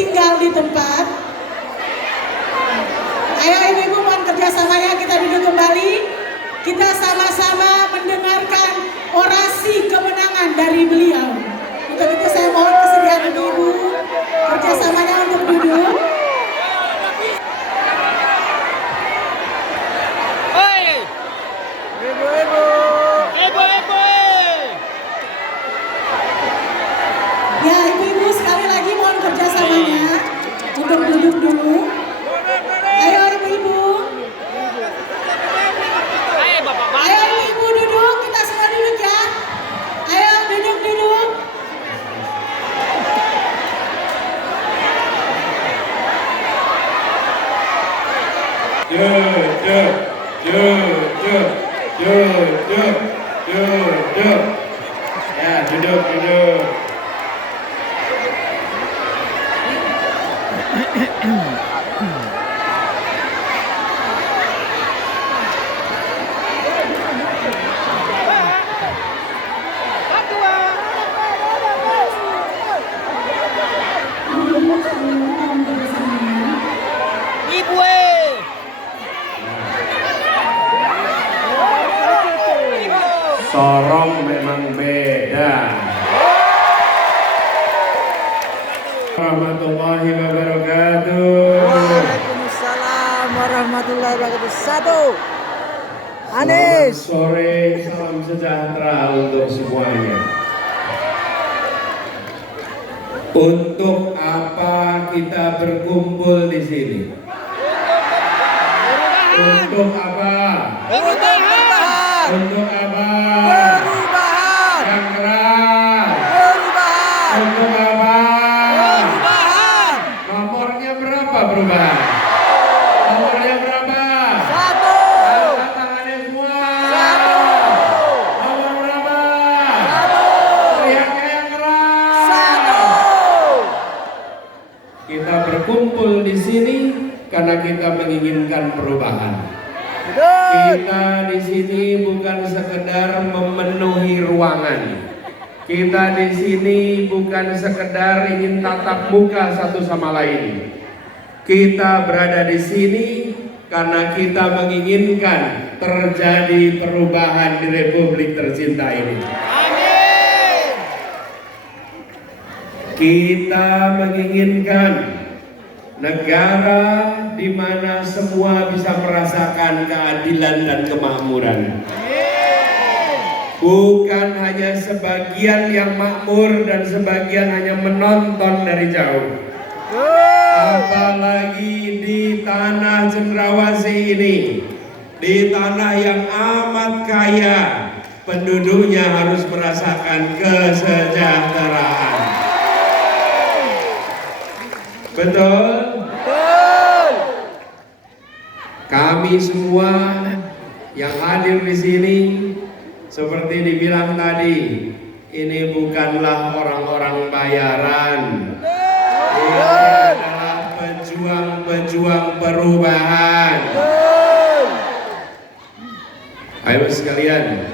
tinggal di tempat. Ayo ibu-ibu mohon kerjasamanya, kita duduk kembali. Kita sama-sama mendengarkan orasi kemenangan dari beliau. Untuk itu saya mohon kesediaan ibu-ibu kerjasamanya untuk duduk. Ya ibu-ibu sekali lagi mohon kerjasamanya untuk duduk dulu. Ayo ibu-ibu. Ayo ibu-ibu duduk, kita semua duduk ya. Ayo duduk. Duduk. Ya, duduk. Sorong memang beda. Warahmatullahi wabarakatuh. Waalaikumsalam warahmatullahi wabarakatuh. Satu. Anies. Selamat sore, salam sejahtera untuk semuanya. Untuk apa kita berkumpul di sini? Untuk apa? Untuk apa? Perubahan. Yang keras. Perubahan. Untuk apa? Perubahan. Nomornya berapa perubahan? Nomornya berapa? Satu. Angkat tangannya semua. Satu. Nomor berapa? Satu. Teriaknya yang keras. Satu. Kita berkumpul di sini karena kita menginginkan perubahan. Betul. Kita di sini bukan sekedar memenuhi ruangan. Kita di sini bukan sekedar ingin tatap muka satu sama lain. Kita berada di sini karena kita menginginkan terjadi perubahan di Republik tercinta ini. Amin. Kita menginginkan negara di mana semua bisa merasakan keadilan dan kemakmuran. Bukan hanya sebagian yang makmur dan sebagian hanya menonton dari jauh. Apalagi di tanah Cendrawasih ini, di tanah yang amat kaya, penduduknya harus merasakan kesejahteraan. Betul? Betul. Kami semua yang hadir di sini, seperti dibilang tadi, ini bukanlah orang-orang bayaran. Ini adalah pejuang-pejuang perubahan. Ayo sekalian,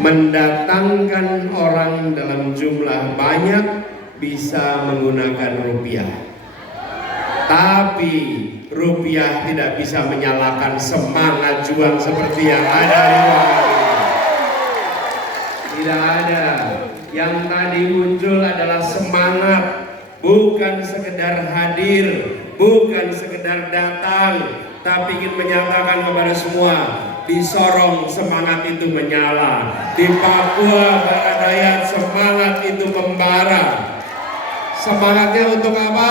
mendatangkan orang dalam jumlah banyak bisa menggunakan rupiah. Tapi rupiah tidak bisa menyalakan semangat juang seperti yang ada di ruangan ini. Tidak ada. Yang tadi muncul adalah semangat, bukan sekedar hadir, bukan sekedar datang, tapi ingin menyatakan kepada semua, di Sorong semangat itu menyala, di Papua Barat Daya semangat itu membara. Semangatnya untuk apa?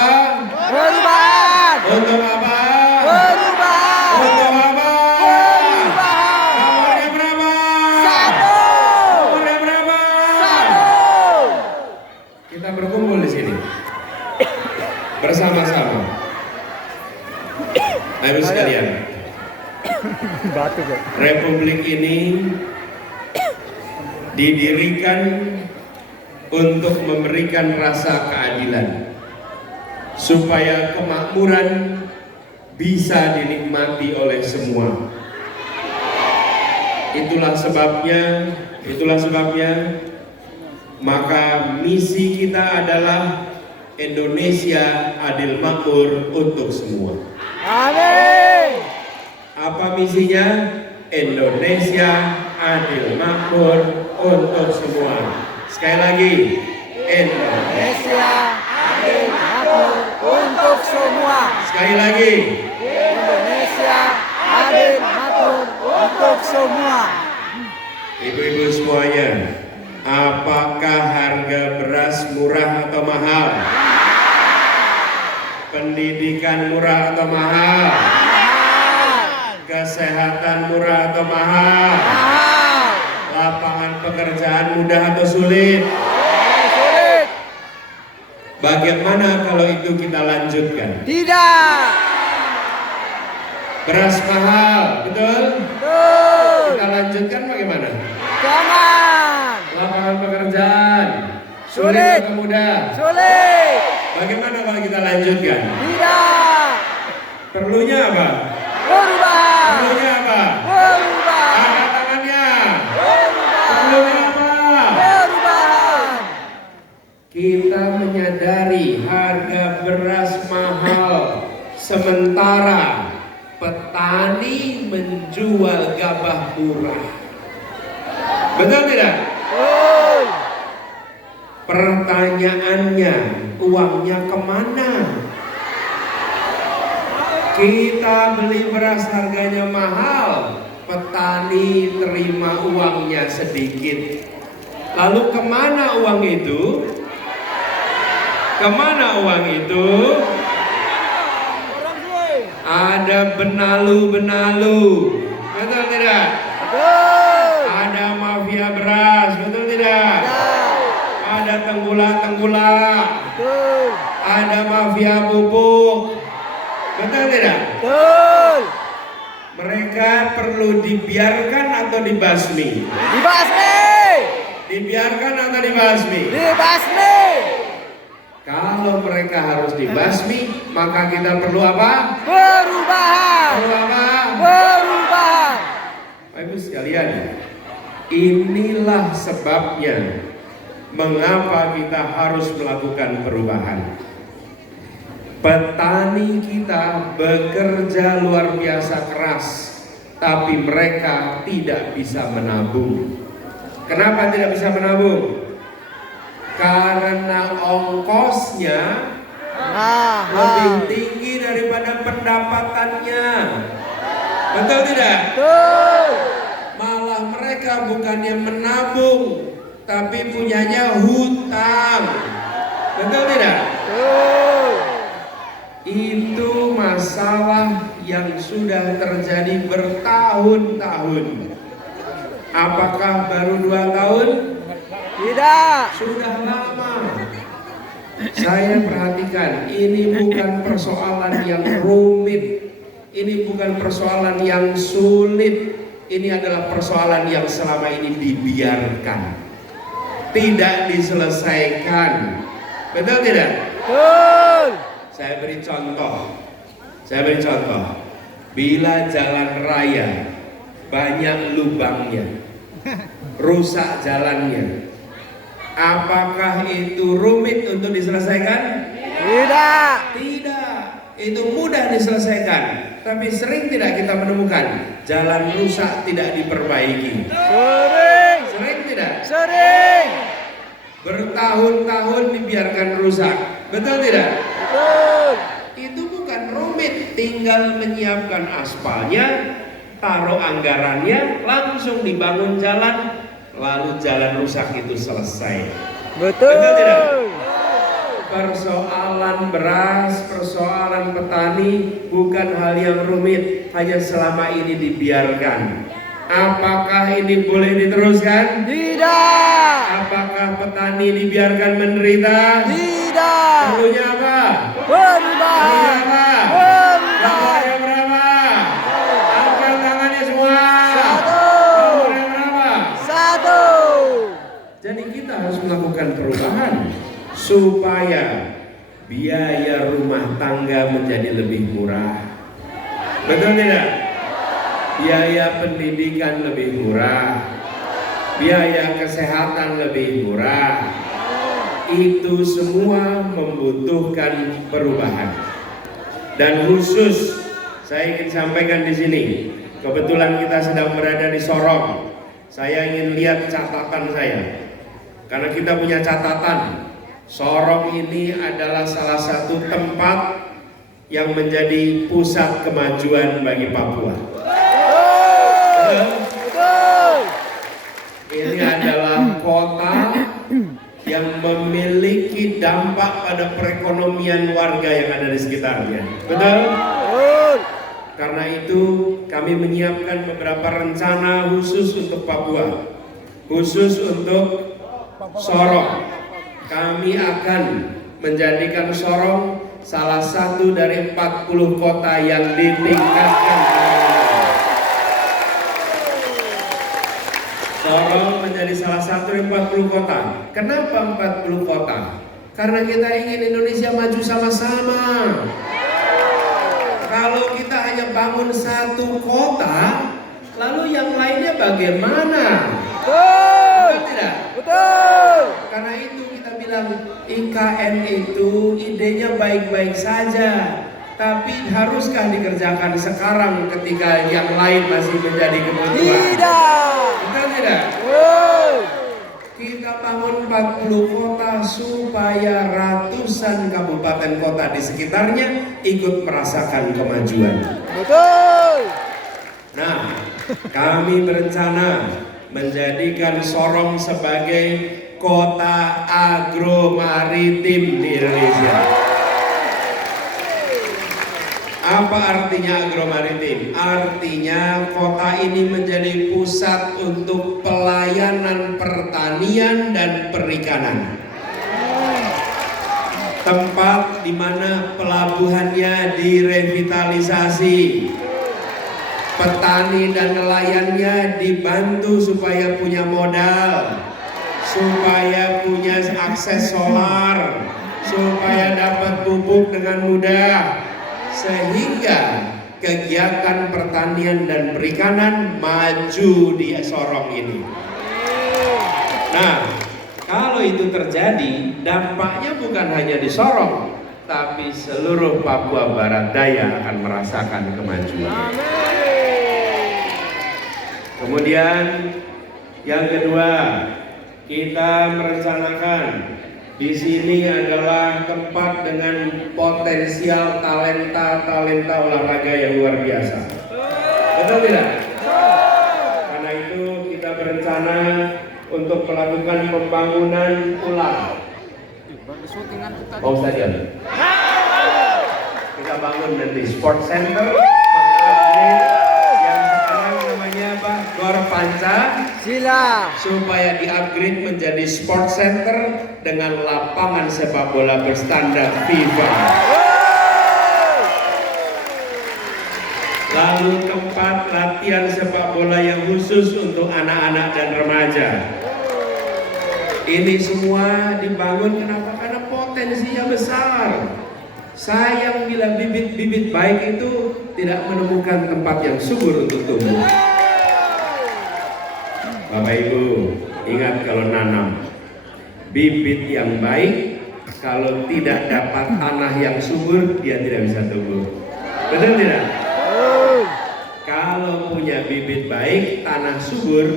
Perubahan. Untuk apa? Perubahan. Untuk apa? Perubahan. Nomornya berapa? Satu. Nomornya berapa? Satu. Kita berkumpul di sini bersama-sama. Ayo sekalian, Republik ini didirikan untuk memberikan rasa keadilan, supaya kemakmuran bisa dinikmati oleh semua. Itulah sebabnya, maka misi kita adalah Indonesia adil makmur untuk semua. Amin. Apa misinya? Indonesia adil makmur untuk semua. Sekali lagi, Indonesia adil makmur untuk semua. sekali lagi. Indonesia adil makmur untuk semua. Ibu-ibu semuanya, apakah harga beras murah atau mahal? Pendidikan murah atau mahal? Kesehatan murah atau mahal? Mahal. Lapangan pekerjaan mudah atau sulit? Sulit. Bagaimana kalau itu kita lanjutkan? Tidak. Beras mahal, betul? Betul. Kita lanjutkan bagaimana? Jangan. Lapangan pekerjaan sulit Sulit. atau mudah? Sulit. Bagaimana kalau kita lanjutkan? Tidak. Perlunya apa? Perubahan. Perlunya apa? Perubahan. Angkat tangannya. Perubahan. Perlunya apa? Perubahan. Kita menyadari harga beras mahal, sementara petani menjual gabah murah. Betul tidak? Betul. Pertanyaannya, uangnya kemana? Kita beli beras harganya mahal, petani terima uangnya sedikit. Lalu kemana uang itu? Kemana uang itu? Ada benalu-benalu, betul tidak? Betul. Ada mafia beras, betul tidak? Ada tenggulak-tenggulak, Betul. ada mafia pupuk, betul tidak? Betul. Mereka perlu dibiarkan atau dibasmi? Dibasmi. Dibiarkan atau dibasmi? Dibasmi. Kalau mereka harus dibasmi, maka kita perlu apa? Perubahan. Perlu apa? Perubahan. Bapak Ibu sekalian, inilah sebabnya mengapa kita harus melakukan perubahan. Petani kita bekerja luar biasa keras, tapi mereka tidak bisa menabung. Kenapa tidak bisa menabung? Karena ongkosnya lebih tinggi daripada pendapatannya. Betul tidak? Betul. Malah mereka bukannya menabung, tapi punyanya hutang. Betul tidak? Betul. Itu masalah yang sudah terjadi bertahun-tahun. Apakah baru 2 tahun? Tidak. Sudah lama. Saya perhatikan, ini bukan persoalan yang rumit. Ini bukan persoalan yang sulit. Ini adalah persoalan yang selama ini dibiarkan, tidak diselesaikan. Betul tidak? Betul. Saya beri contoh. Bila jalan raya banyak lubangnya, rusak jalannya, apakah itu rumit untuk diselesaikan? Tidak. Tidak. Itu mudah diselesaikan. Tapi sering tidak kita menemukan jalan rusak tidak diperbaiki. Sering. Sering tidak? Sering. Bertahun-tahun dibiarkan rusak. Betul tidak? Betul. Itu bukan rumit, tinggal menyiapkan aspalnya, taruh anggarannya, langsung dibangun jalan, lalu jalan rusak itu selesai. Betul. Betul tidak? Persoalan beras, persoalan petani bukan hal yang rumit, hanya selama ini dibiarkan. Apakah ini boleh diteruskan? Tidak. Apakah petani dibiarkan menderita? Tidak. Perlunya apa? Perubahan. Perubahan. Nomornya berapa? Angkat tangannya semua. Satu. Nomornya berapa? Satu. Jadi kita harus melakukan perubahan supaya biaya rumah tangga menjadi lebih murah. Betul tidak? Biaya pendidikan lebih murah, biaya kesehatan lebih murah. itu semua membutuhkan perubahan. Dan khusus saya ingin sampaikan di sini, kebetulan kita sedang berada di Sorong. Saya ingin lihat catatan saya, karena kita punya catatan. Sorong ini adalah salah satu tempat yang menjadi pusat kemajuan bagi Papua. Betul. Ini adalah kota yang memiliki dampak pada perekonomian warga yang ada di sekitarnya. Betul? Betul. Karena itu kami menyiapkan beberapa rencana khusus untuk Papua, khusus untuk Sorong. Kami akan menjadikan Sorong salah satu dari 40 kota yang ditingkatkan. Sorong menjadi salah satu dari 40 kota. Kenapa 40 kota? Karena kita ingin Indonesia maju sama-sama. Kalau kita hanya bangun satu kota, lalu yang lainnya bagaimana? Betul. Betul tidak? Betul. Karena itu kita bilang IKN itu idenya baik-baik saja, tapi haruskah dikerjakan sekarang ketika yang lain masih menjadi kebutuhan? Tidak. Betul tidak? Betul. Kita bangun 40 kota supaya ratusan kabupaten kota di sekitarnya ikut merasakan kemajuan. Betul. Nah, kami berencana menjadikan Sorong sebagai kota agro-maritim di Indonesia. Apa artinya agro-maritim? Artinya kota ini menjadi pusat untuk pelayanan pertanian dan perikanan. Tempat di mana pelabuhannya direvitalisasi. Petani dan nelayannya dibantu supaya punya modal, supaya punya akses solar, supaya dapat pupuk dengan mudah, sehingga kegiatan pertanian dan perikanan maju di Sorong ini. Nah, kalau itu terjadi, dampaknya bukan hanya di Sorong, tapi seluruh Papua Barat Daya akan merasakan kemajuan. Kemudian yang kedua, kita merencanakan di sini adalah tempat dengan potensial talenta olahraga yang luar biasa. Betul tidak? Karena itu kita berencana untuk melakukan pembangunan ulang. Oh stadion. Kita bangun nanti sport center, mengupgrade yang sekarang namanya apa? Gor Pancasila, supaya di-upgrade menjadi sport center dengan lapangan sepak bola berstandar FIFA. Lalu tempat latihan sepak bola yang khusus untuk anak-anak dan remaja. Ini semua dibangun kenapa? Karena potensinya besar. Sayang bila bibit-bibit baik itu tidak menemukan tempat yang subur untuk tumbuh. Bapak Ibu, ingat kalau nanam bibit yang baik, kalau tidak dapat tanah yang subur, dia tidak bisa tumbuh. Betul tidak? Kalau punya bibit baik, tanah subur,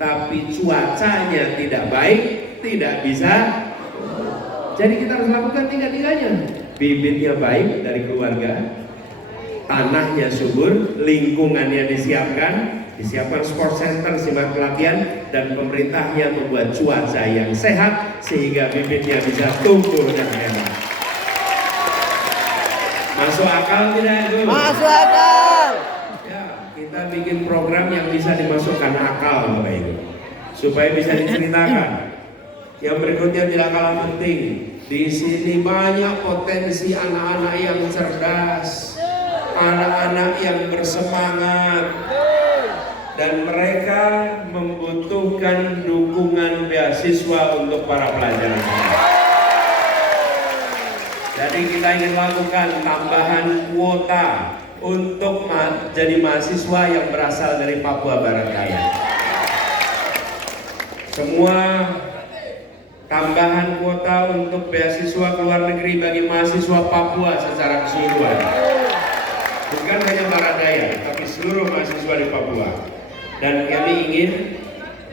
tapi cuacanya tidak baik, tidak bisa. Jadi kita harus lakukan tiga-tiganya. Bibitnya baik dari keluarga, tanahnya subur, lingkungannya disiapkan sport center, simak pelatihan, dan pemerintahnya membuat cuaca yang sehat sehingga bibitnya bisa tumbuh dan hebat. Masuk akal tidak itu? Masuk akal. Ya, kita bikin program yang bisa dimasukkan akal Bapak Ibu, supaya bisa diceritakan. Yang berikutnya tidak kalah penting, di sini banyak potensi anak-anak yang cerdas, anak-anak yang bersemangat, dan mereka membutuhkan dukungan beasiswa untuk para pelajar. Jadi kita ingin lakukan tambahan kuota untuk jadi mahasiswa yang berasal dari Papua Barat Daya. Semua tambahan kuota untuk beasiswa ke luar negeri bagi mahasiswa Papua secara keseluruhan. Bukan hanya Baradaya, tapi seluruh mahasiswa di Papua. Dan kami ingin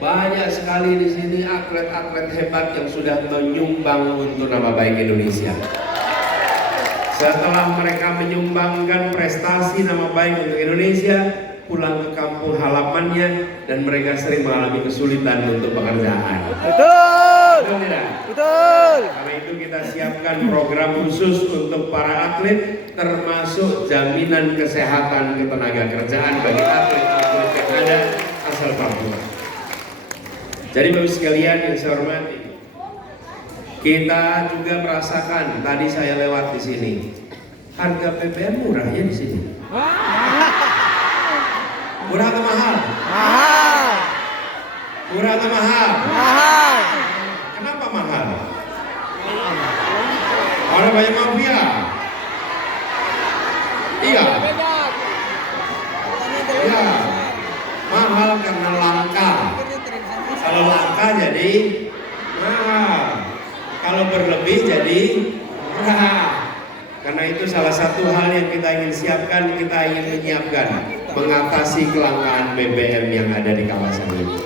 banyak sekali di sini atlet-atlet hebat yang sudah menyumbang untuk nama baik Indonesia. Setelah mereka menyumbangkan prestasi nama baik untuk Indonesia, pulang ke kampung halamannya dan mereka sering mengalami kesulitan untuk pekerjaan. Betul. Betul tidak? Betul. Karena itu kita siapkan program khusus untuk para atlet, termasuk jaminan kesehatan ketenagakerjaan bagi atlet-atlet yang ada asal Papua. Jadi Bapak sekalian yang saya hormati, kita juga merasakan, tadi saya lewat di sini, harga BBM murah ya di sini. Murah atau mahal? Mahal. Murah atau mahal? Mahal. Kenapa mahal? Ada banyak mafia. Iya. Iya. Mahal karena langka. Kalau langka jadi mahal. Kalau berlebih jadi murah. Karena itu salah satu hal yang kita ingin siapkan, kita ingin menyiapkan mengatasi kelangkaan BBM yang ada di kawasan ini.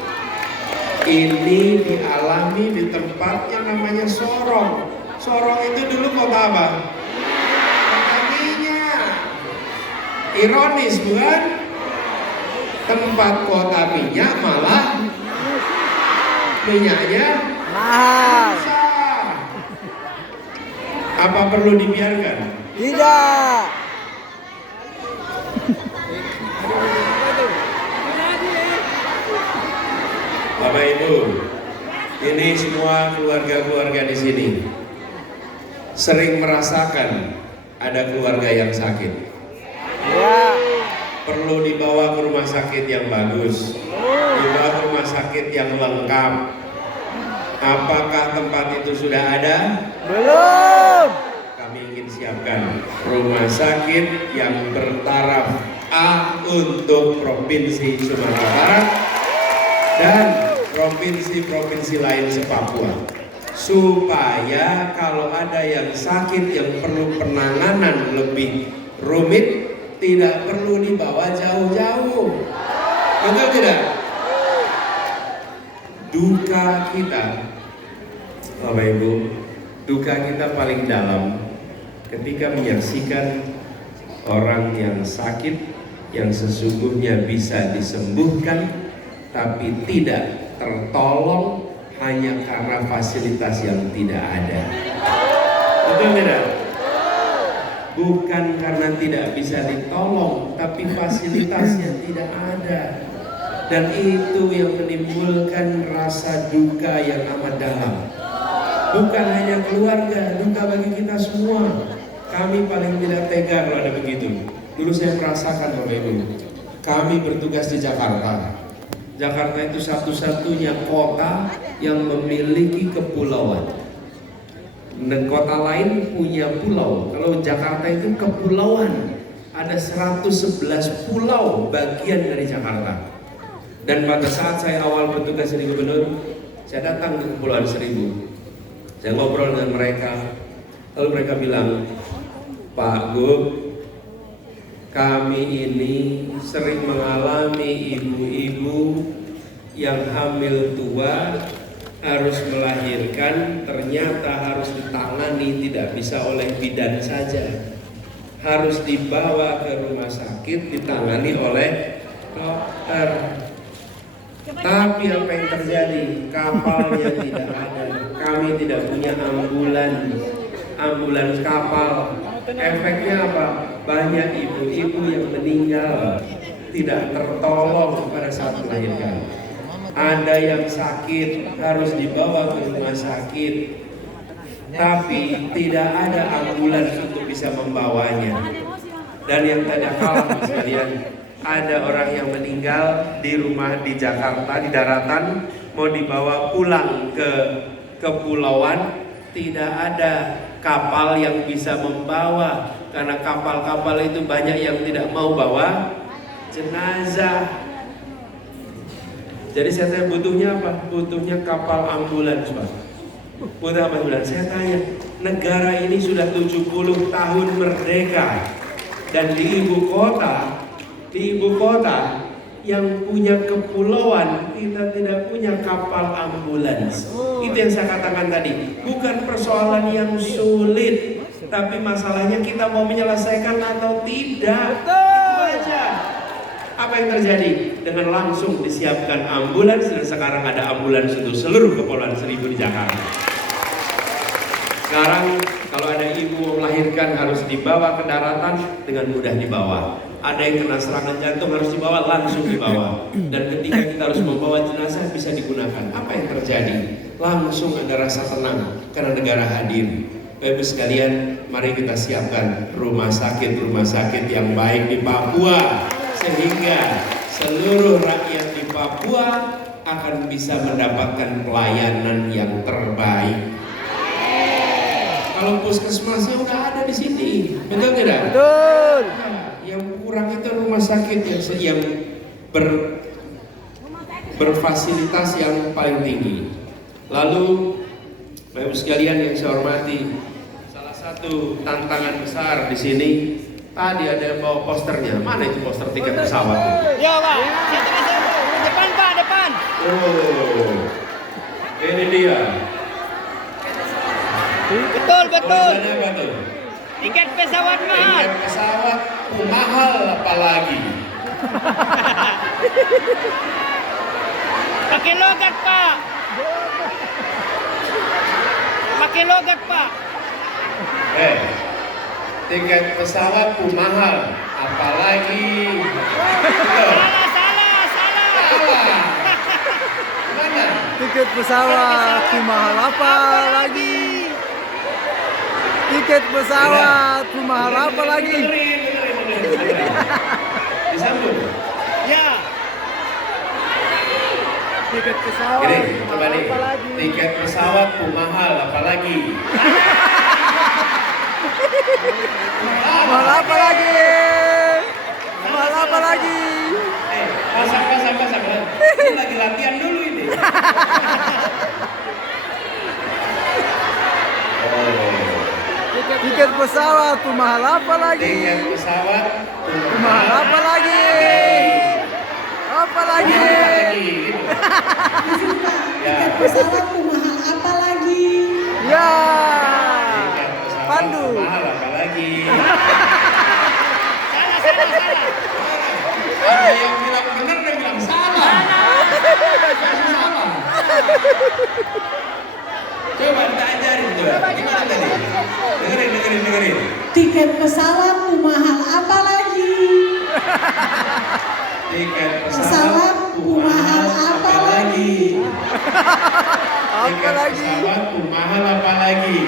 Ini dialami di tempat yang namanya Sorong. Sorong itu dulu kota apa? Kota minyak. Ironis bukan? Tempat kota minyak malah minyaknya Mahal. susah. Apa perlu dibiarkan? Tidak. Bapak Ibu, ini semua keluarga-keluarga di sini sering merasakan ada keluarga yang sakit. Ya. Perlu dibawa ke rumah sakit yang bagus, dibawa ke rumah sakit yang lengkap. Apakah tempat itu sudah ada? Belum. Kami ingin siapkan rumah sakit yang bertaraf A untuk Provinsi Sumatera Barat dan provinsi-provinsi lain se-Papua, supaya kalau ada yang sakit yang perlu penanganan lebih rumit tidak perlu dibawa jauh-jauh. Betul tidak? Duka kita, Bapak Ibu, duka kita paling dalam ketika menyaksikan orang yang sakit yang sesungguhnya bisa disembuhkan tapi tidak tertolong hanya karena fasilitas yang tidak ada. Betul tidak? Bukan karena tidak bisa ditolong, tapi fasilitasnya tidak ada. Dan itu yang menimbulkan rasa duka yang amat dalam. Bukan hanya keluarga, duka bagi kita semua. Kami paling tidak tega kalau ada begitu. Dulu saya merasakan, Bapak Ibu, kami bertugas di Jakarta. Jakarta itu satu-satunya kota yang memiliki kepulauan. Dan kota lain punya pulau. Kalau Jakarta itu kepulauan, ada 111 pulau bagian dari Jakarta. Dan pada saat saya awal bertugas jadi gubernur, saya datang ke Kepulauan Seribu. Saya ngobrol dengan mereka, lalu mereka bilang, Pak Gub, kami ini sering mengalami ibu-ibu yang hamil tua, harus melahirkan, ternyata harus ditangani tidak bisa oleh bidan saja, harus dibawa ke rumah sakit ditangani oleh dokter. Tapi apa yang terjadi? Kapalnya tidak ada. Kami tidak punya ambulans kapal. Efeknya apa? Banyak ibu-ibu yang meninggal tidak tertolong pada saat melahirkan. Ada yang sakit harus dibawa ke rumah sakit, tapi tidak ada ambulans untuk bisa membawanya. Dan yang tidak kalah sekalian, ada orang yang meninggal di rumah di Jakarta di daratan, mau dibawa pulang ke kepulauan, tidak ada kapal yang bisa membawa karena kapal-kapal itu banyak yang tidak mau bawa jenazah. Jadi saya butuhnya apa? Butuhnya kapal ambulans, Pak. Mudah-mudahan saya tanya, negara ini sudah 70 tahun merdeka dan di ibu kota yang punya kepulauan kita tidak punya kapal ambulans. Itu yang saya katakan tadi, bukan persoalan yang sulit, tapi masalahnya kita mau menyelesaikan atau tidak. Itu aja. Apa yang terjadi? Dengan langsung disiapkan ambulans dan sekarang ada ambulans untuk seluruh Kepulauan Seribu di Jakarta. Sekarang kalau ada ibu mau melahirkan harus dibawa ke daratan, dengan mudah dibawa. Ada yang kena serangan jantung harus dibawa, langsung dibawa. Dan ketika kita harus membawa jenazah bisa digunakan. Apa yang terjadi? Langsung ada rasa tenang karena negara hadir. Bapak Ibu sekalian, mari kita siapkan rumah sakit yang baik di Papua, sehingga seluruh rakyat di Papua akan bisa mendapatkan pelayanan yang terbaik. Kalau puskesmasnya udah ada di sini, betul tidak? Betul. Yang kurang itu rumah sakit yang berfasilitas yang paling tinggi. Lalu, Bapak Ibu sekalian yang saya hormati, salah satu tantangan besar di sini tadi ada yang bawa posternya. Mana itu poster tiket pesawat? Ya Pak, depan Pak, depan. Oh, ini dia. Betul. Tulisannya apa tuh? Tiket pesawat mahal. Tiket pesawat mahal apalagi. Pakai logat Pak. Tiket pesawat mahal apalagi. Salah. Mana? Tiket pesawat mahal apa lagi? Tiket pesawat mahal apa lagi? Dengerin. Disambung. Ya. Tiket pesawat Gini, coba mahal nih. apa lagi? Tiket pesawat mahal apalagi. Mahal apa lagi? Mahal apa lagi? Pasang. Ini lagi latihan dulu ini. Tiket pesawat mahal apa lagi? Tiket pesawat Mahal apa lagi? Apa lagi? Gitu. Ya. Tiket pesawat mahal apa lagi? Ya. Tiket pesawat Pandu. mahal apalagi. Salah. Ada yang bilang benar dan bilang salah. Salah. Coba kita ajarin coba. Gimana tadi? Dengerin. Tiket pesawat mahal apa lagi? Tiket Pesawat mahal apa lagi? Apa lagi? Pesawat mahal apa lagi?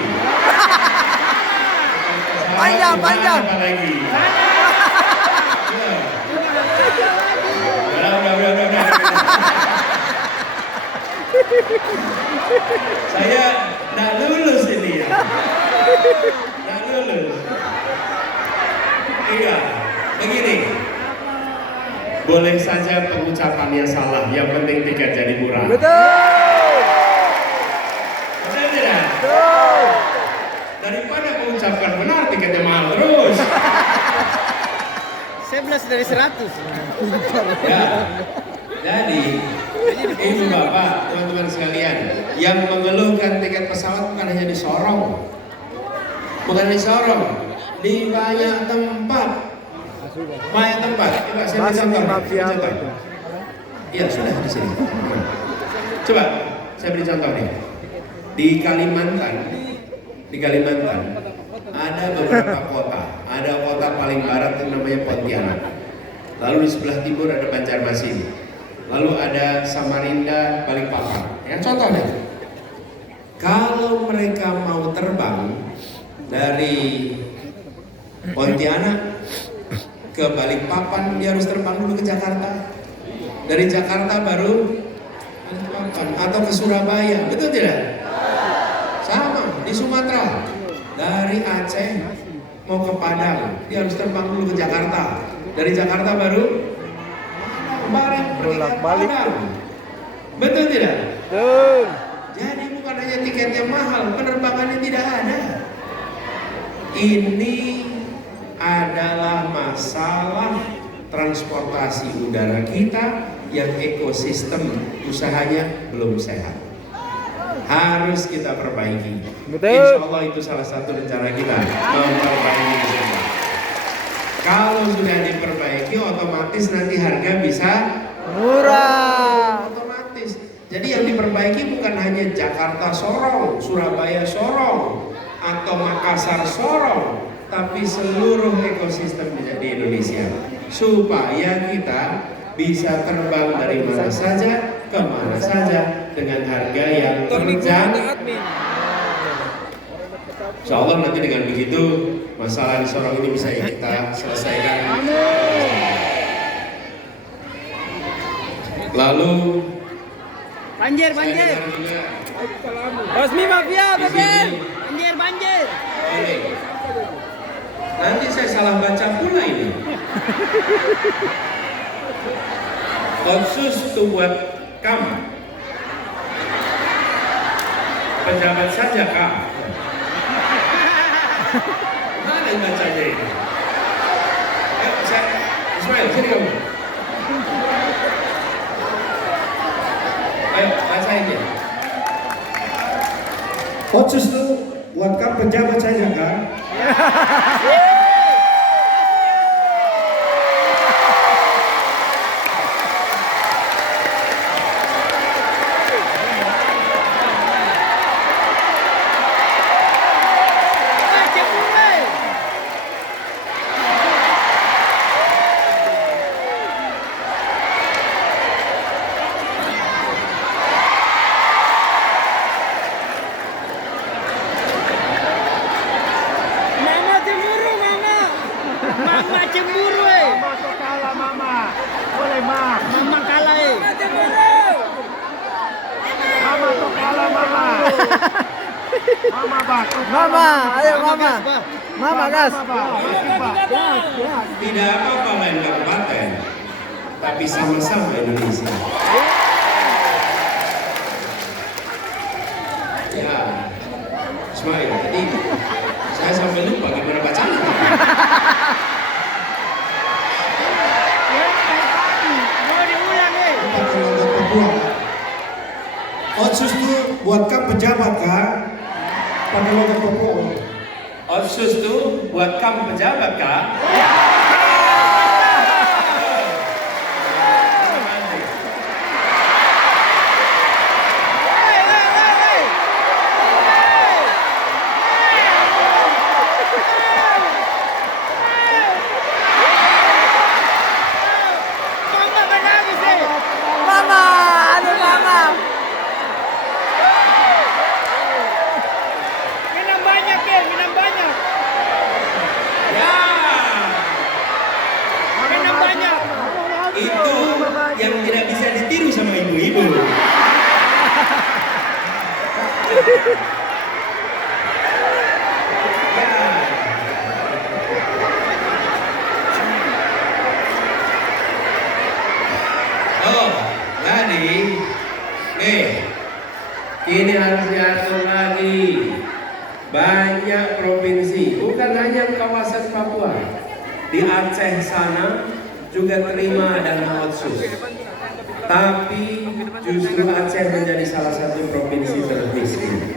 Panjang. Apa lagi? Udah. Saya nggak lulus ini ya. Nggak lulus. Iya, begini. Boleh saja pengucapannya salah, yang penting tiket jadi murah. Betul. Betul tidak? Betul. Daripada mengucapkan benar, tiketnya mahal terus. 11 dari 100. Ya. Jadi, ibu bapak, teman-teman sekalian, yang mengeluhkan tiket pesawat bukan hanya di Sorong, di banyak tempat. Coba saya beri Masih contoh. mafia apa itu? Iya sudah di sini. Coba saya beri contoh nih. Di Kalimantan ada beberapa kota. Ada kota paling barat yang namanya Pontianak. Lalu di sebelah timur ada Banjarmasin. Lalu ada Samarinda, Balikpapan. Ya contohnya, kalau mereka mau terbang dari Pontianak ke Balikpapan, dia harus terbang dulu ke Jakarta. Dari Jakarta baru Balikpapan atau ke Surabaya, betul tidak? Sama di Sumatera, dari Aceh mau ke Padang, dia harus terbang dulu ke Jakarta. Dari Jakarta baru bolak-balik. Betul tidak? Betul. Jadi bukan hanya katanya tiketnya mahal, penerbangannya tidak ada. Ini adalah masalah transportasi udara kita yang ekosistem usahanya belum sehat. Harus kita perbaiki. Betul. Insya Allah itu salah satu rencana kita memperbaiki semua. Kalau sudah diperbaiki, otomatis nanti harga bisa Murah. otomatis. Jadi yang diperbaiki bukan hanya Jakarta Sorong, Surabaya Sorong, atau Makassar Sorong, tapi seluruh ekosistem di Indonesia, supaya kita bisa terbang dari mana saja ke mana saja dengan harga yang terjangkau. Insya Allah nanti dengan begitu masalah di Sorong ini bisa kita selesaikan. Lalu Banjir, saya banjir. dengar juga Osmi mafia, di sini Banjir, banjir. boleh. Nanti saya salah baca pula ini. Otsus itu buat kamu. Pejabat saja kah? Mana yang bacanya ini? Ayo, Ismail, sini kamu. Ayo, bacain ya. Otsus itu buat kan pejabat saja kan? Mama cemburu, mama. Mama cemburu, Mama tuh kalah mama. Boleh mak. Mama kalah, Mama cemburu. Mama tuh kalah mama. Mama bak. Mama, ayo mama. Mama gas. Tidak apa-apa lain kabupaten, tapi sama-sama Indonesia. Ya, Ismail, tadi saya sampai lupa gimana bacanya. Mau diulang, Pakai logat Papua. Otsus itu buat kan pejabat kan? Pakai logat Papua. Otsus itu buat kamu pejabat kah? Mama menangis, Mama, aduh mama. Minum banyak, minum banyak. Ya, Minum banyak. itu yang tidak bisa ditiru sama ibu-ibu. Oh, jadi, ini harus diatur lagi. Banyak provinsi, bukan hanya kawasan Papua, di Aceh sana juga terima dana otsus. Tapi justru Aceh menjadi salah satu provinsi termiskin.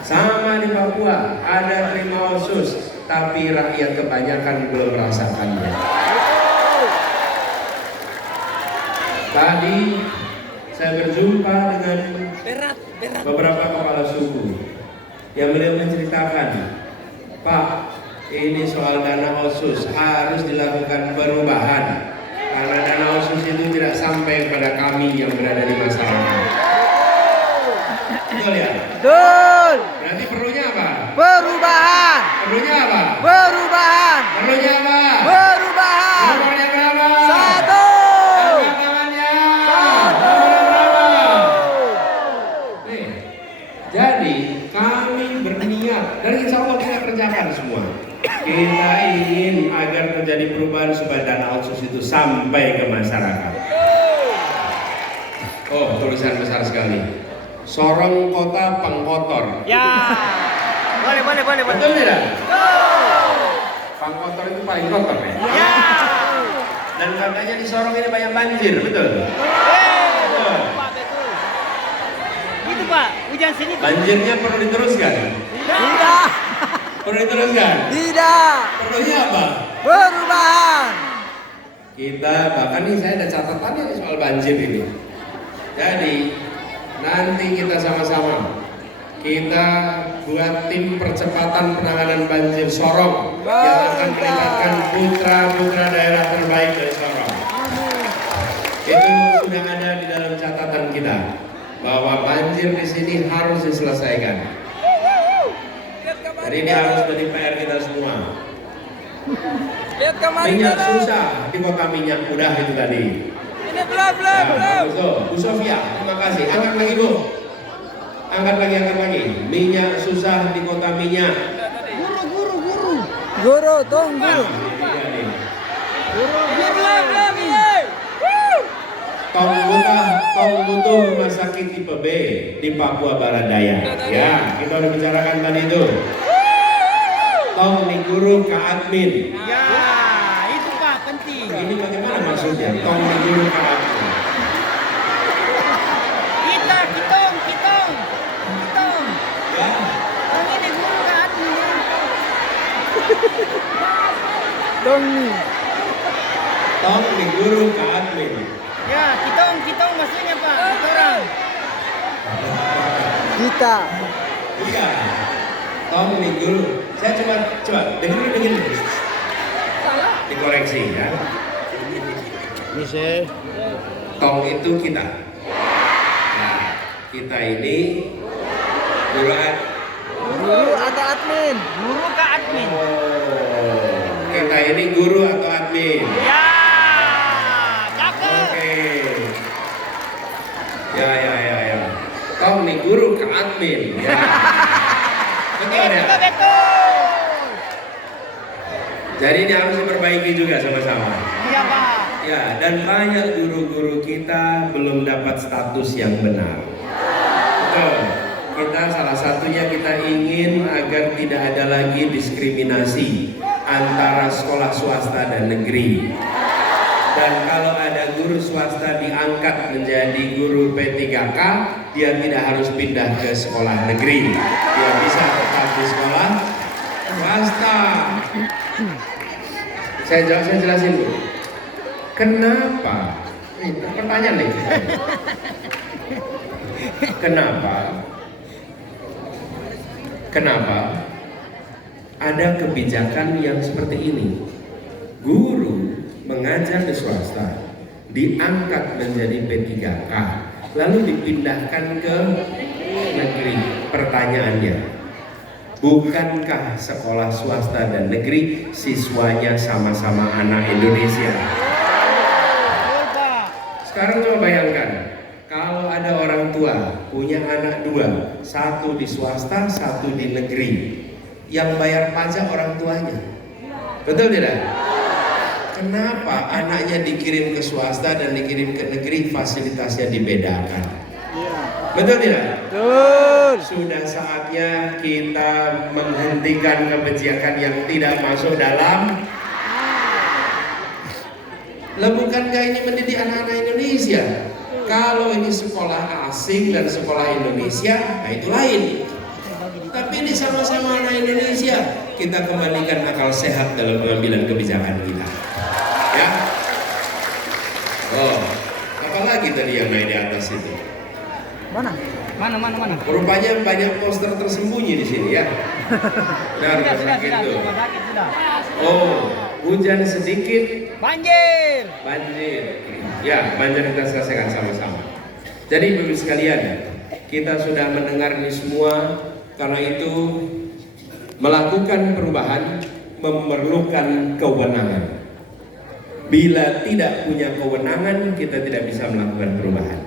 Sama di Papua, ada terima otsus, tapi rakyat kebanyakan belum merasakannya. Tadi saya berjumpa dengan beberapa kepala suku yang beliau menceritakan, Pak, ini soal dana otsus harus dilakukan perubahan karena dana otsus itu tidak sampai pada kami yang berada di masyarakat. Betul ya? Betul. Berarti perlunya apa? Perubahan. Perlunya apa? Perubahan. Perlunya apa? Perubahan. Nomornya berapa? Satu. Angkat tangannya. Nomornya berapa? Nih, jadi kami berniat dan insya Allah kita kerjakan semua. Kita ingin agar terjadi perubahan supaya dana otsus itu sampai ke masyarakat. Oh, tulisan besar sekali. Sorong kota pengkotor. Ya. Boleh. Betul tidak? Pengkotor itu paling kotor ya? Ya. Dan katanya di Sorong ini banyak banjir, betul? Betul. Pak, betul. Itu Pak, hujan sini. Banjirnya perlu diteruskan? Tidak. Perlu diteruskan? Tidak. Perlunya apa? Perubahan. Kita, bahkan nih saya ada catatannya nih soal banjir ini. Jadi, nanti kita sama-sama kita buat tim percepatan penanganan banjir Sorong yang akan melibatkan putra-putra daerah terbaik dari Sorong. Itu sudah ada di dalam catatan kita bahwa banjir di sini harus diselesaikan. Jadi ini harus menjadi PR kita semua. Lihat kemarin. Minyak susah di kota minyak udah itu tadi. Ini belum. Bu Sofia, terima kasih. Angkat lagi Bu. Angkat lagi. Minyak susah di kota minyak. Guru, tunggu. Nah, ini dia nih. Belum. Tong butuh rumah sakit tipe B di Papua Barat Daya. Ya, kita udah bicarakan tadi itu. Tong nih guru ke admin. Ya, itu Pak penting. Ini bagaimana maksudnya? Tong nih guru ke admin. Kitong. Ya, Yang ini guru kan. Tong. tong nih guru ke admin. Ya, kitong maksudnya Pak. Orang. Kita. Bukan. Tong nih guru. Saya coba dengerin. Dikoreksi ya. Bisa. Tong itu kita. Nah, kita ini guru Guru atau admin? Guru ke admin. kita ini guru atau admin. Ya. Cakep. Oke. Ya. Tong nih guru ke admin. Ya. Betul ya? Betul. Jadi ini harus diperbaiki juga sama-sama. Iya Pak. Ya, dan banyak guru-guru kita belum dapat status yang benar. Betul. Kita salah satunya kita ingin agar tidak ada lagi diskriminasi antara sekolah swasta dan negeri. Dan kalau ada guru swasta diangkat menjadi guru P3K, dia tidak harus pindah ke sekolah negeri. Dia bisa tetap di sekolah swasta. Saya jelasin dulu. Kenapa? Ini pertanyaan nih. Kenapa ada kebijakan yang seperti ini? Guru mengajar di swasta diangkat menjadi P3K lalu dipindahkan ke negeri. Pertanyaannya, bukankah sekolah swasta dan negeri siswanya sama-sama anak Indonesia? Sekarang coba bayangkan, kalau ada orang tua punya anak dua, satu di swasta, satu di negeri, yang bayar pajak orang tuanya, betul tidak? Kenapa anaknya dikirim ke swasta dan dikirim ke negeri fasilitasnya dibedakan? Betul tidak? Betul. Sudah saatnya kita menghentikan kebijakan yang tidak masuk dalam. Lah bukankah ini mendidik anak-anak Indonesia? Kalau ini sekolah asing dan sekolah Indonesia, nah itu lain. Tapi ini sama-sama anak Indonesia. Kita kembalikan akal sehat dalam pengambilan kebijakan kita. Ya. Oh, apalagi tadi yang naik di atas itu? Mana? Mana? Rupanya banyak poster tersembunyi di sini ya. Benar, gitu. Sudah. Oh, hujan sedikit, Banjir. Ya, banjir kita selesaikan sama-sama. Jadi Bapak sekalian, kita sudah mendengar ini semua. Karena itu melakukan perubahan memerlukan kewenangan. Bila tidak punya kewenangan, kita tidak bisa melakukan perubahan.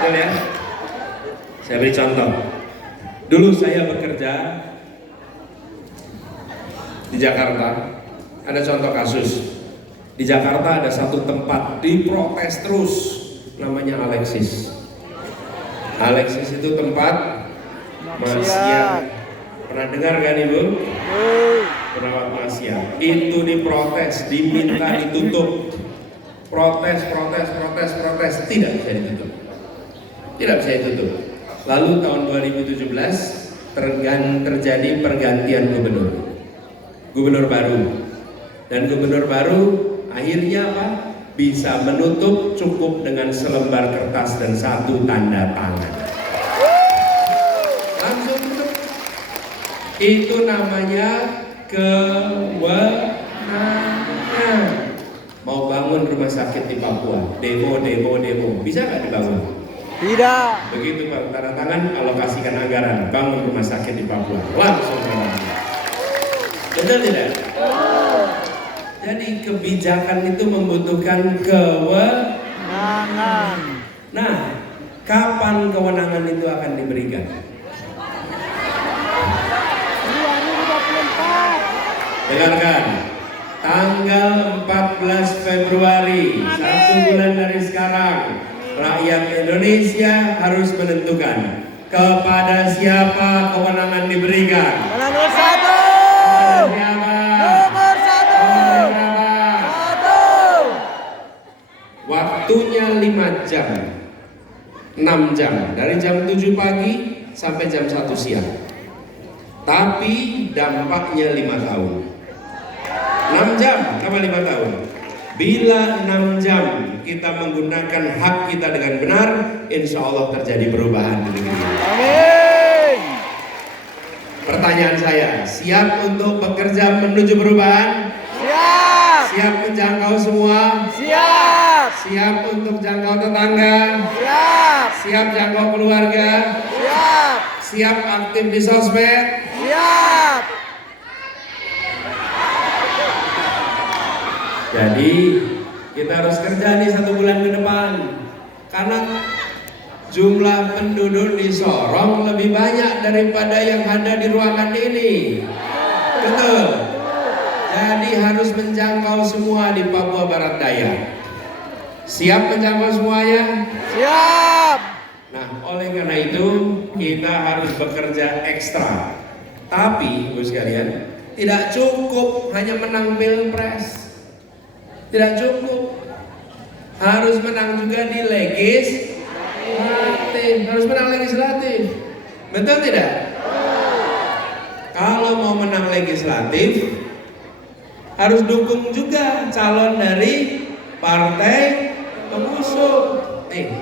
Betul ya? Saya beri contoh. Dulu saya bekerja di Jakarta. Ada contoh kasus. Di Jakarta ada satu tempat diprotes terus, namanya Alexis. Alexis itu tempat maksiat. Pernah dengar kan Ibu? Perawat maksiat. Itu diprotes, diminta ditutup. Protes. Tidak bisa ditutup. Tidak bisa ditutup. Lalu tahun 2017 terjadi pergantian gubernur baru. Dan gubernur baru akhirnya apa? Bisa menutup cukup dengan selembar kertas dan satu tanda tangan. Langsung tutup. Itu namanya kewenangan. Mau bangun rumah sakit di Papua, demo. Bisa nggak dibangun? Tidak. Begitu Pak, tanda tangan, alokasikan anggaran, bangun rumah sakit di Papua. Langsung bangun. Betul tidak? Jadi kebijakan itu membutuhkan kewenangan. Nah, kapan kewenangan itu akan diberikan? 2024. Dengarkan, tanggal 14 Februari, 1 bulan dari sekarang, rakyat Indonesia harus menentukan kepada siapa kewenangan diberikan. Nomor 1. Kepada siapa? Nomor 1. Waktunya 5 jam, 6 jam, dari jam 7 pagi sampai jam 1 siang. Tapi dampaknya 5 tahun. 6 jam, kenapa 5 tahun? Bila 6 jam kita menggunakan hak kita dengan benar, insya Allah terjadi perubahan di negeri ini. Amin. Pertanyaan saya, siap untuk bekerja menuju perubahan? Siap. Siap menjangkau semua? Siap. Siap untuk jangkau tetangga? Siap. Siap jangkau keluarga? Siap. Siap aktif di sosmed? Siap. Jadi kita harus kerja nih 1 bulan ke depan, karena jumlah penduduk di Sorong lebih banyak daripada yang ada di ruangan ini. Betul. Jadi harus menjangkau semua di Papua Barat Daya. Siap menjangkau semuanya? Siap. Nah, oleh karena itu kita harus bekerja ekstra. Tapi, Ibu sekalian, tidak cukup hanya menang Pilpres. Tidak cukup. Harus menang juga di legislatif. Harus menang legislatif. Betul tidak? Kalau mau menang legislatif, harus dukung juga calon dari partai pengusung.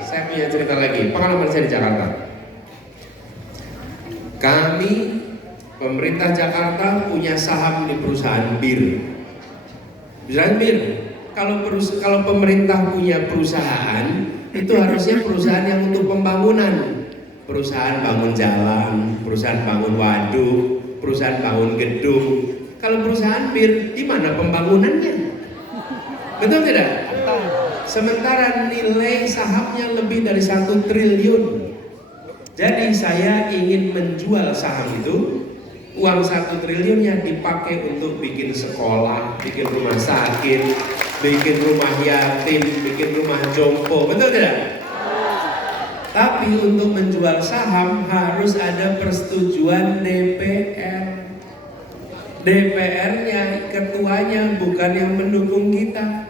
Saya punya cerita lagi, pengalaman saya di Jakarta. Kami, pemerintah Jakarta punya saham di perusahaan bir. Perusahaan bir. Kalau pemerintah punya perusahaan, itu harusnya perusahaan yang untuk pembangunan. Perusahaan bangun jalan, perusahaan bangun waduk, perusahaan bangun gedung. Kalau perusahaan bir, di mana pembangunannya? Betul tidak? Sementara nilai sahamnya lebih dari 1 triliun. Jadi saya ingin menjual saham itu, uang 1 triliunnya dipakai untuk bikin sekolah, bikin rumah sakit, bikin rumah yatim, bikin rumah jompo. Betul tidak? Tapi untuk menjual saham harus ada persetujuan DPR. DPR-nya, ketuanya bukan yang mendukung kita.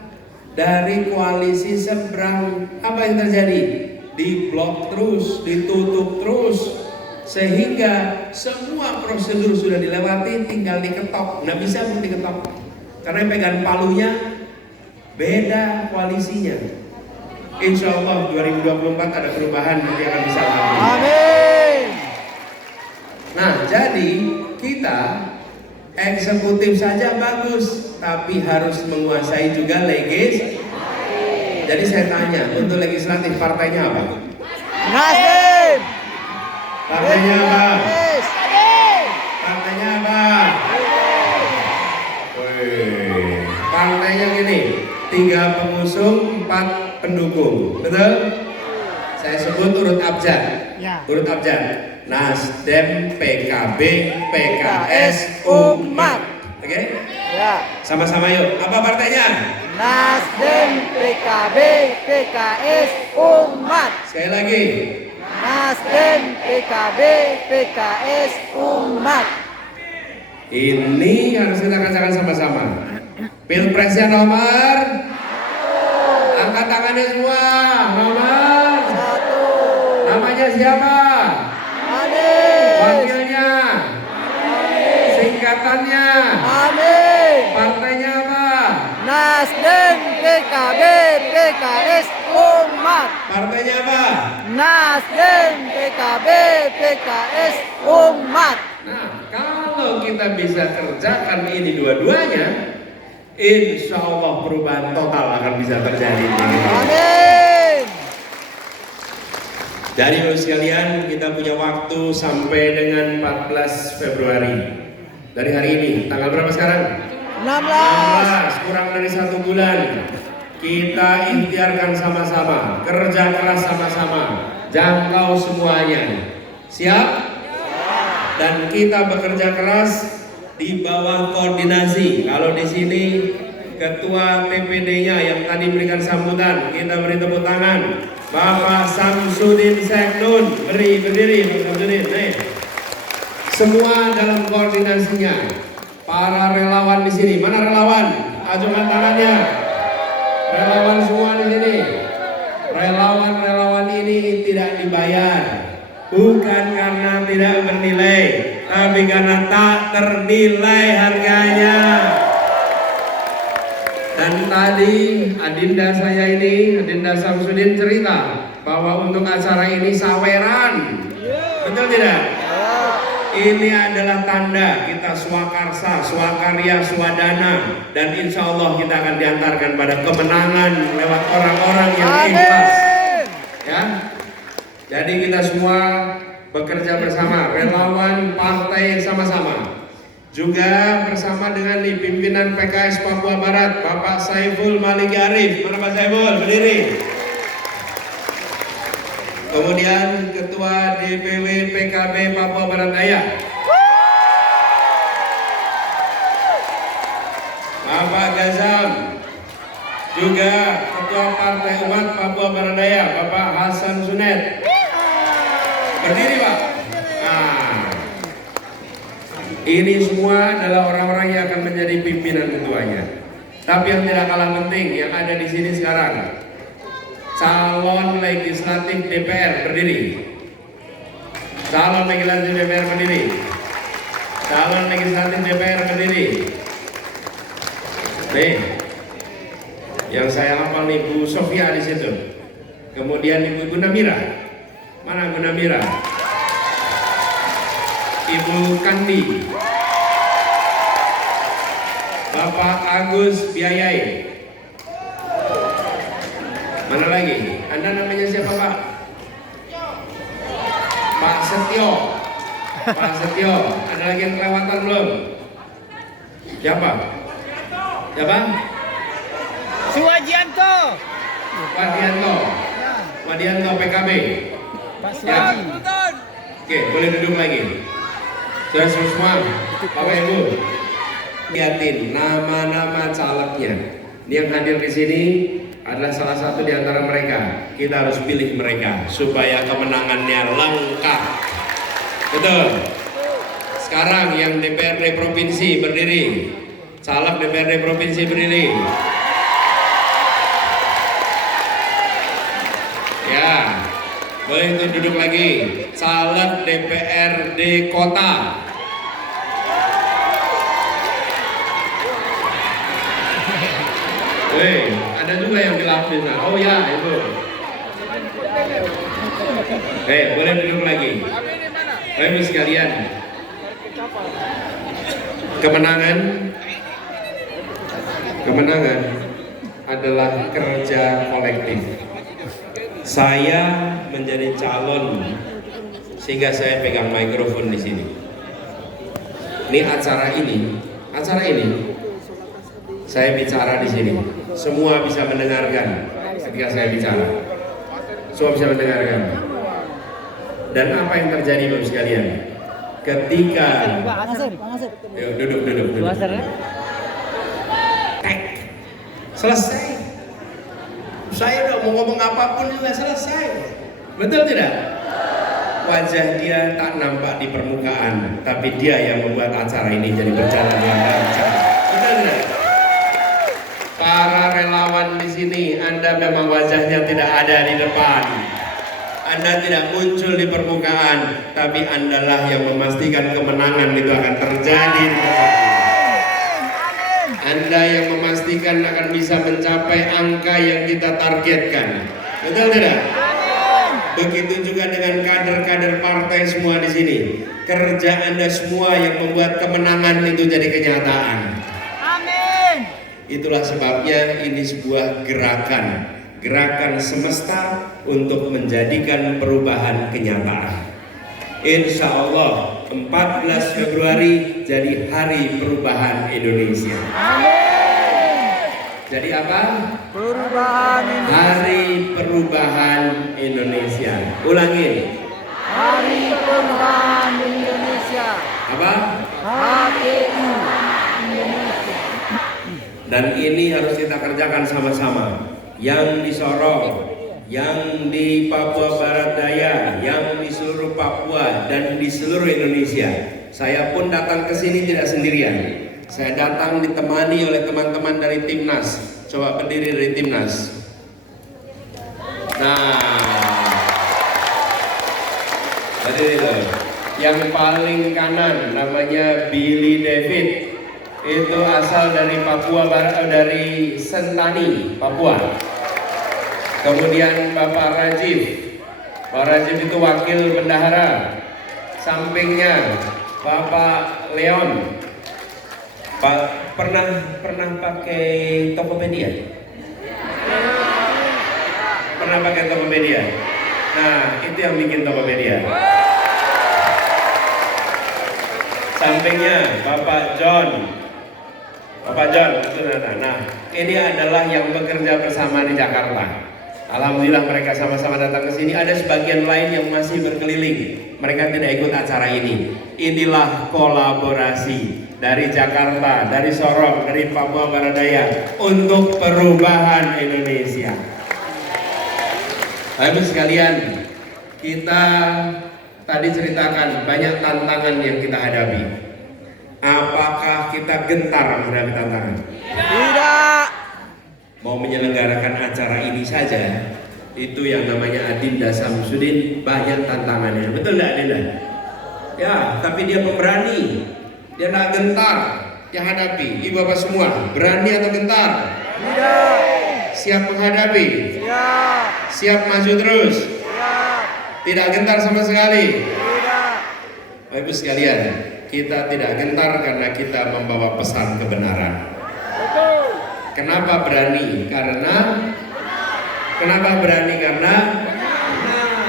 Dari koalisi seberang, apa yang terjadi? Diblok terus, ditutup terus, sehingga semua prosedur sudah dilewati, tinggal diketok. Nggak bisa pun diketok, karena yang pegang palunya beda koalisinya. Insya Allah 2024 ada perubahan, nanti akan bisa. Amin. Nah, jadi kita eksekutif saja bagus, tapi harus menguasai juga legislatif. Jadi saya tanya, untuk legislatif partainya apa? Nasdem. Partainya apa? Nasdem. Partainya apa? Wih, partainya gini, 3 pengusung, 4 pendukung, betul? Saya sebut urut abjad. Ya. Urut abjad. Nasdem, PKB, PKS, Umat. Oke? Ya. Sama-sama yuk. Apa partainya? Nasdem, PKB, PKS, Umat. Sekali lagi. Nasdem, PKB, PKS, umat. Ini harus kita kerjakan sama-sama. Pilpresnya nomor. Angkat tangannya semua. Nomor. 1. Namanya siapa? Anies. Wakilnya. Singkatannya. Amin. Partainya apa? Nasdem, PKB, PKS, umat. Partainya apa? Nasdem, PKB, PKS, umat. Nah, kalau kita bisa kerjakan ini dua-duanya, insya Allah perubahan total akan bisa terjadi. Amin. Jadi Bapak sekalian, kita punya waktu sampai dengan 14 Februari. Dari hari ini, tanggal berapa sekarang? 16. Kurang dari 1 bulan. Kita ikhtiarkan sama-sama, kerja keras sama-sama, jangkau semuanya. Siap? Dan kita bekerja keras di bawah koordinasi. Kalau di sini Ketua TPD-nya yang tadi berikan sambutan, kita beri tepuk tangan. Bapak Samsudin Seknun, berdiri Pak Samsudin. Nih. Semua dalam koordinasinya. Para relawan di sini, mana relawan? Ajukan tangannya. Relawan semua di sini. Relawan ini tidak dibayar. Bukan karena tidak bernilai, tapi karena tak ternilai harganya. Dan tadi Adinda saya ini, Adinda Samsudin cerita bahwa untuk acara ini saweran. Betul tidak? Ini adalah tanda kita swakarsa, swakarya, swadana, dan insya Allah kita akan diantarkan pada kemenangan lewat orang-orang yang ikhlas. Ya. Jadi kita semua bekerja bersama, relawan partai sama-sama. Juga bersama dengan pimpinan PKS Papua Barat, Bapak Saiful Malik Arif. Mana Pak Saiful? Berdiri. Kemudian Ketua DPW PKB Papua Barat Daya, Bapak Gazam. Juga Ketua Partai Umat Papua Barat Daya, Bapak Hasan Sunet. Berdiri Pak. Nah, ini semua adalah orang-orang yang akan menjadi pimpinan ketuanya. Tapi yang tidak kalah penting yang ada di sini sekarang, calon legislatif DPR berdiri. Calon legislatif DPR berdiri. Calon legislatif DPR berdiri. Nih, yang saya hafal nih Bu Sofia di situ. Kemudian Ibu Gunamira. Mana Gunamira? Ibu Kandi. Bapak Agus Biayai. Mana lagi? Anda namanya siapa Pak? Pak Setio. Pak Setio. Ada lagi yang kelewatan belum? Siapa? Siapa? Suwajianto. Wadianto. Wadianto PKB. Pak Ya. Suwaji. Oke, boleh duduk lagi. Sudah semua, Bapak Ibu. Lihatin nama-nama calegnya. Ini yang hadir di sini adalah salah satu di antara mereka. Kita harus pilih mereka supaya kemenangannya lengkap. Betul. Sekarang yang DPRD provinsi berdiri. Caleg DPRD provinsi berdiri. Ya, boleh itu duduk lagi. Caleg DPRD kota. Ada juga yang dilapis. Oh ya, itu. Boleh duduk lagi. Bapak sekalian, kemenangan adalah kerja kolektif. Saya menjadi calon sehingga saya pegang mikrofon di sini. Ini acara ini saya bicara di sini. Semua bisa mendengarkan ketika saya bicara. Semua bisa mendengarkan. Dan apa yang terjadi Bapak sekalian? Ketika Yuk, duduk. Selesai. Saya udah mau ngomong apapun juga selesai. Betul tidak? wajah dia tak nampak di permukaan, tapi dia yang membuat acara ini jadi berjalan dengan lancar. Betul tidak? Para relawan di sini, Anda memang wajahnya tidak ada di depan. Anda tidak muncul di permukaan, tapi Andalah yang memastikan kemenangan itu akan terjadi di tempat ini. Anda yang memastikan akan bisa mencapai angka yang kita targetkan. Betul tidak? Begitu juga dengan kader-kader partai semua di sini. Kerja Anda semua yang membuat kemenangan itu jadi kenyataan. Amin. Itulah sebabnya ini sebuah gerakan semesta untuk menjadikan perubahan kenyataan. Insya Allah 14 Februari jadi hari perubahan Indonesia. Jadi apa? Perubahan Indonesia. Hari perubahan Indonesia. Ulangin. Hari perubahan Indonesia. Apa? HPI Indonesia. Dan ini harus kita kerjakan sama-sama. Yang di Sorong, yang di Papua Barat Daya, yang di seluruh Papua dan di seluruh Indonesia. Saya pun datang ke sini tidak sendirian. Saya datang ditemani oleh teman-teman dari Timnas. Coba berdiri dari Timnas. Nah, berdiri loh. Yang paling kanan namanya Billy David. Itu asal dari Papua Barat, dari Sentani, Papua. Kemudian Bapak Rajif. Pak Rajif itu wakil bendahara. Sampingnya Bapak Leon. Pak pernah pakai Tokopedia? Pernah pakai Tokopedia? Nah, itu yang bikin Tokopedia. Sampingnya Bapak John. Bapak John, itu nah, ini adalah yang bekerja bersama di Jakarta. Alhamdulillah mereka sama-sama datang ke sini. Ada sebagian lain yang masih berkeliling. Mereka tidak ikut acara ini. Inilah kolaborasi dari Jakarta, dari Sorong, dari Papua Barat Daya untuk perubahan Indonesia. Bapak sekalian, kita tadi ceritakan banyak tantangan yang kita hadapi. Apakah kita gentar menghadapi tantangan? Tidak. Mau menyelenggarakan acara ini saja, itu yang namanya Adinda Samsudin banyak tantangannya. Betul tidak Adinda? Ya, tapi dia pemberani. Dia tidak gentar. Dia hadapi. Ibu bapak semua, berani atau gentar? Tidak. Siap menghadapi? Siap. Siap maju terus? Siap. Tidak gentar sama sekali? Tidak. Bapak Ibu sekalian, kita tidak gentar karena kita membawa pesan kebenaran. Kenapa berani? Karena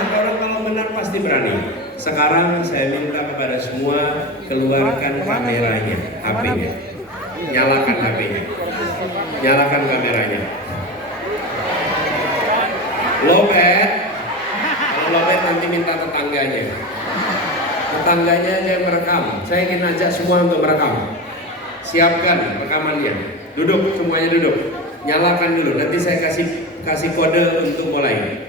kalau benar pasti berani. Sekarang saya minta kepada semua keluarkan kameranya, HP-nya. Nyalakan HP-nya. Nyalakan kameranya. Lobet. Kalau lobet nanti minta tetangganya. Tetangganya aja yang merekam. Saya ingin ajak semua untuk merekam. Siapkan rekamannya. Duduk, semuanya duduk. Nyalakan dulu. Nanti saya kasih kode untuk mulai.